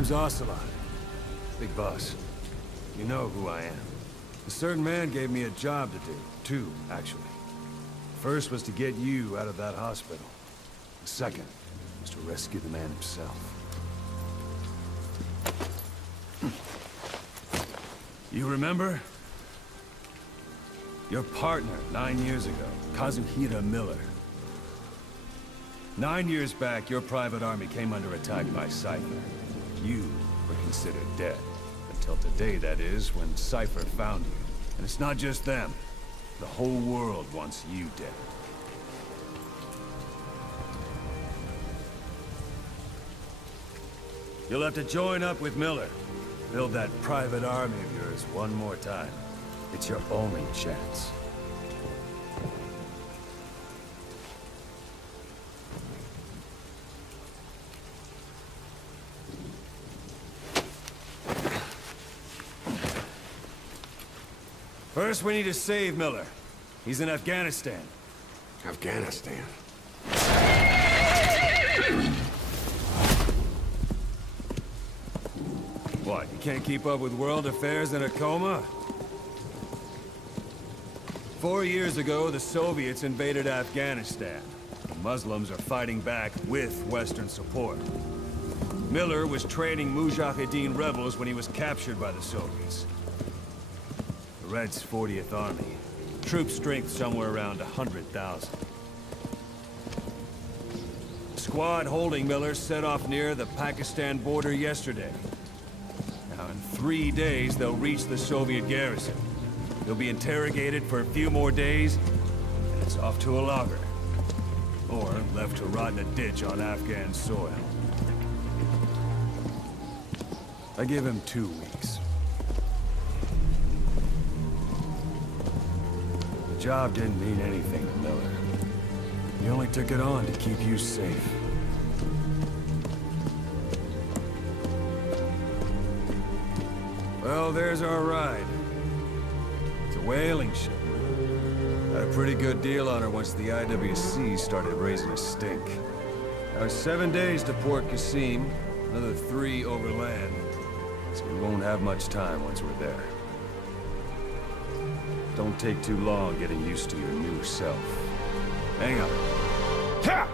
name's Ocelot. Big boss. You know who I am. A certain man gave me a job to do. Two, actually. First was to get you out of that hospital. The second was to rescue the man himself. You remember? Your partner, 9 years ago, Kazuhira Miller. 9 years back, your private army came under attack by Cypher. You were considered dead. Until today, that is, when Cypher found you. And it's not just them. The whole world wants you dead. You'll have to join up with Miller. Build that private army of yours one more time. It's your only chance. First, we need to save Miller. He's in Afghanistan. Afghanistan? What, you can't keep up with world affairs in a coma? 4 years ago, the Soviets invaded Afghanistan. The Muslims are fighting back with Western support. Miller was training Mujahideen rebels when he was captured by the Soviets. The Reds' 40th Army. Troop strength somewhere around 100,000. The squad holding Miller set off near the Pakistan border yesterday. Now, in 3 days, they'll reach the Soviet garrison. They'll be interrogated for a few more days, and it's off to a lager. Or left to rot in a ditch on Afghan soil. I give him 2 weeks. The job didn't mean anything to Miller. He only took it on to keep you safe. Well, there's our ride. It's a whaling ship. Had a pretty good deal on her once the IWC started raising a stink. Now, it's 7 days to Port Qasim, another 3 overland. So we won't have much time once we're there. Don't take too long getting used to your new self. Hang on. Ha!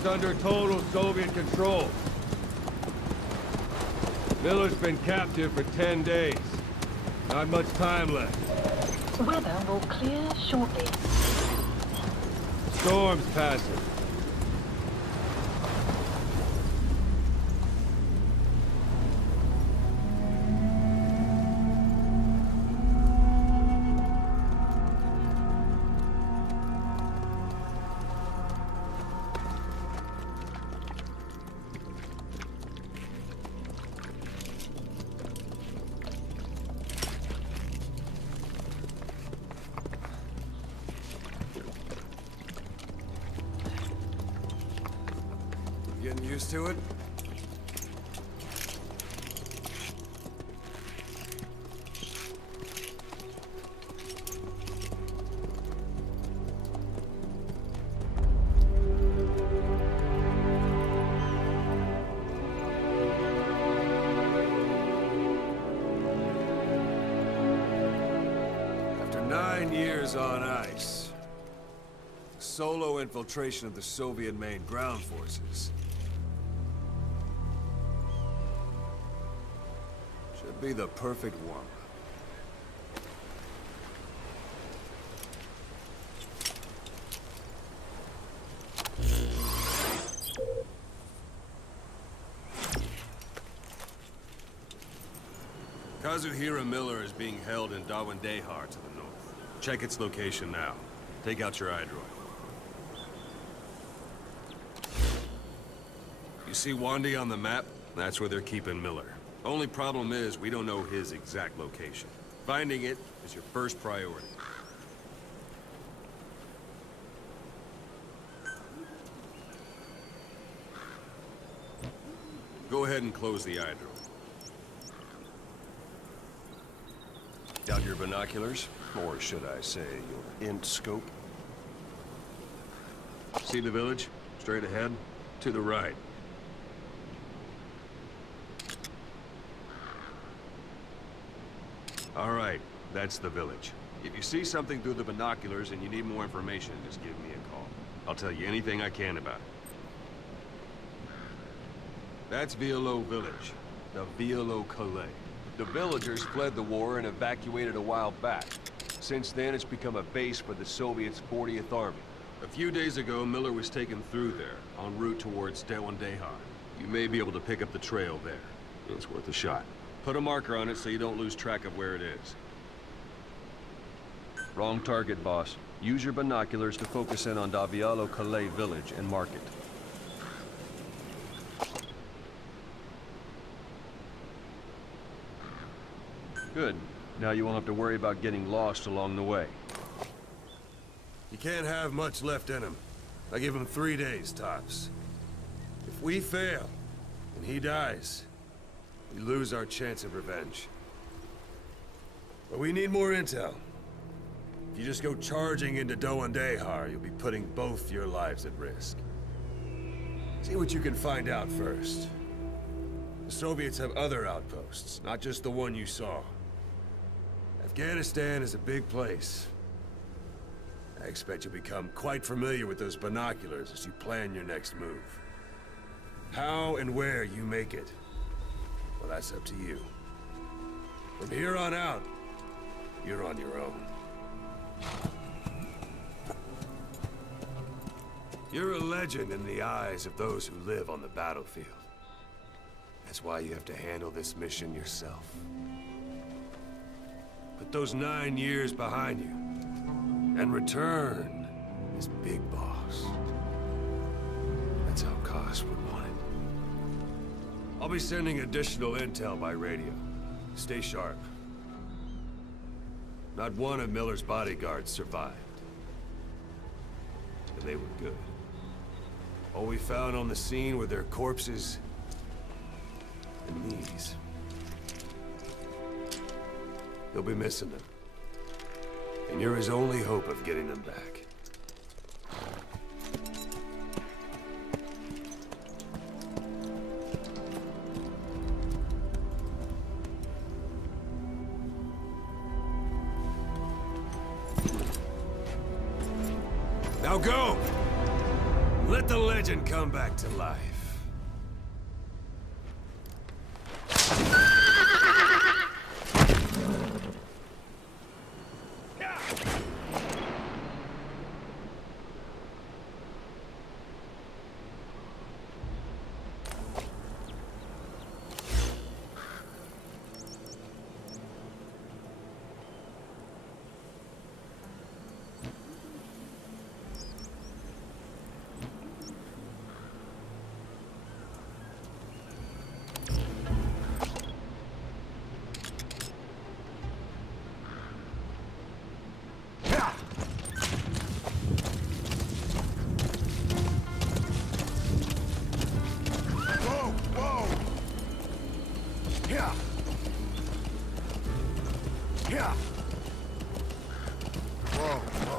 is under total Soviet control. Miller's been captive for 10 days. Not much time left. Weather will clear shortly. Storm's passing. Getting used to it? After 9 years on ice, solo infiltration of the Soviet main ground forces. Should be the perfect warm-up. Kazuhira Miller is being held in Dawandehar to the north. Check its location now. Take out your iDroid. You see Wandi on the map? That's where they're keeping Miller. Only problem is, we don't know his exact location. Finding it is your first priority. Go ahead and close the iDroid. Got your binoculars? Or should I say, your int scope? See the village? Straight ahead? To the right. All right, that's the village. If you see something through the binoculars and you need more information, just give me a call. I'll tell you anything I can about it. That's Violo Village, the Violo Calais. The villagers fled the war and evacuated a while back. Since then, it's become a base for the Soviets' 40th Army. A few days ago, Miller was taken through there, en route towards Dawandehar. You may be able to pick up the trail there. It's worth a shot. Put a marker on it so you don't lose track of where it is. Wrong target, boss. Use your binoculars to focus in on Davialo Calais village and mark it. Good. Now you won't have to worry about getting lost along the way. You can't have much left in him. I give him 3 days, tops. If we fail, and he dies, we lose our chance of revenge. But we need more intel. If you just go charging into Dawandehar, you'll be putting both your lives at risk. See what you can find out first. The Soviets have other outposts, not just the one you saw. Afghanistan is a big place. I expect you'll become quite familiar with those binoculars as you plan your next move. How and where you make it, well, that's up to you. From here on out, you're on your own. You're a legend in the eyes of those who live on the battlefield. That's why you have to handle this mission yourself. Put those 9 years behind you, and return as Big Boss. That's how Koss would want it. I'll be sending additional intel by radio. Stay sharp. Not one of Miller's bodyguards survived. And they were good. All we found on the scene were their corpses and knees. You'll be missing them. And you're his only hope of getting them back. Now go! Let the legend come back to life. Whoa.